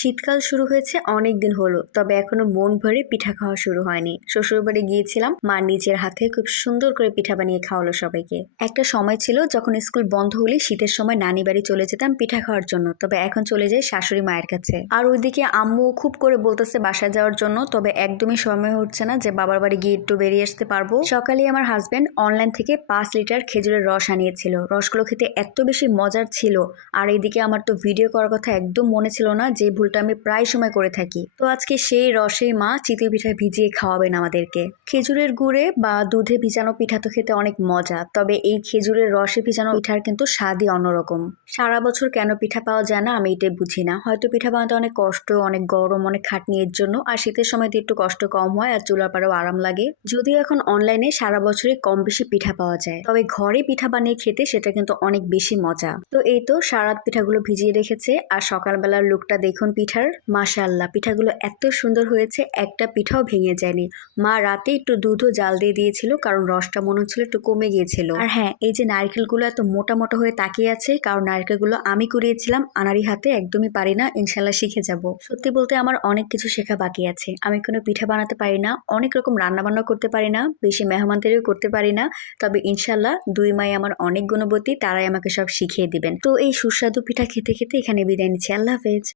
শীতকাল শুরু হয়েছে অনেক দিন হলো, তবে এখনো মন ভরে পিঠা খাওয়া শুরু হয়নি। শ্বশুরবাড়ি গিয়েছিলাম, মা নিজের হাতে খুব সুন্দর করে পিঠা বানিয়ে খাওয়ালো সবাইকে। একটা সময় ছিল যখন স্কুল বন্ধ হলে শীতের সময় নানি বাড়ি চলে যেতাম পিঠা খাওয়ার জন্য, তবে এখন চলে যাই শাশুড়ি মায়ের কাছে। আর ওইদিকে আম্মু খুব করে বলতেছে বাসায় যাওয়ার জন্য, তবে একদমই সময় হচ্ছে না যে বাবার বাড়ি গিয়ে একটু বেরিয়ে আসতে পারবো। সকালে আমার হাজবেন্ড অনলাইন থেকে 5 লিটার খেজুরের রস আনিয়েছিল। রসগুলো খেতে এত বেশি মজার ছিল। আর এইদিকে আমার তো ভিডিও করার কথা একদম মনে ছিল না, যে ভুলটা আমি প্রায় সময় করে থাকি। তো আজকে সেই রসেই মা চিতই পিঠা ভিজিয়ে খাওয়াবেন আমাদেরকে। খেজুরের গুড়ে বা দুধে ভিজানো পিঠা তো খেতে অনেক মজা, তবে এই খেজুরের রসে ভিজানো পিঠার কিন্তু স্বাদই অন্যরকম। সারা বছর কেন পিঠা পাওয়া যায় না আমি এটাই বুঝি না। হয়তো পিঠা বানাতে অনেক কষ্ট, অনেক গরম, অনেক খাটনি এর জন্য। আর শীতের সময় তো একটু কষ্ট কম হয় আর চুলার পাড়েও আরাম লাগে। যদিও এখন অনলাইনে সারা বছরই কম বেশি পিঠা পাওয়া যায়, তবে ঘরে পিঠা বানিয়ে খেতে সেটা কিন্তু অনেক বেশি মজা। তো এই তো সারা রাত পিঠাগুলো ভিজিয়ে রেখেছে, আর সকালবেলার লুকটা দেখুন পিঠার। মাশাআল্লাহ, পিঠাগুলো এত সুন্দর হয়েছে, একটা পিঠাও ভেঙে যায়নি। মা রাতে একটু দুধও জাল দিয়ে দিয়েছিল, কারণ রসটা মনে হচ্ছিল একটু কমে গিয়েছিল। আর হ্যাঁ, এই যে নারকেলগুলো এত মোটা মোটা হয়ে তাকিয়ে আছে, কারণ নারকেলগুলো আমি কুড়িয়েছিলাম আনারি হাতে, একদমই পারি না, ইনশাল্লাহ শিখে যাব। সত্যি বলতে আমার অনেক কিছু শেখা বাকি আছে। আমি কোনো পিঠা বানাতে পারি না, অনেক রকম রান্না বান্না করতে পারি না, বেশি মেহমানদেরও করতে পারি না। তবে ইনশাল্লাহ দুই মাই আমার অনেক গুণবতী, তারাই আমাকে সব শিখিয়ে দিবেন। তো এই সুস্বাদু পিঠা খেতে খেতে এখানে বিদায় নিচ্ছি। আল্লাহ হাফেজ।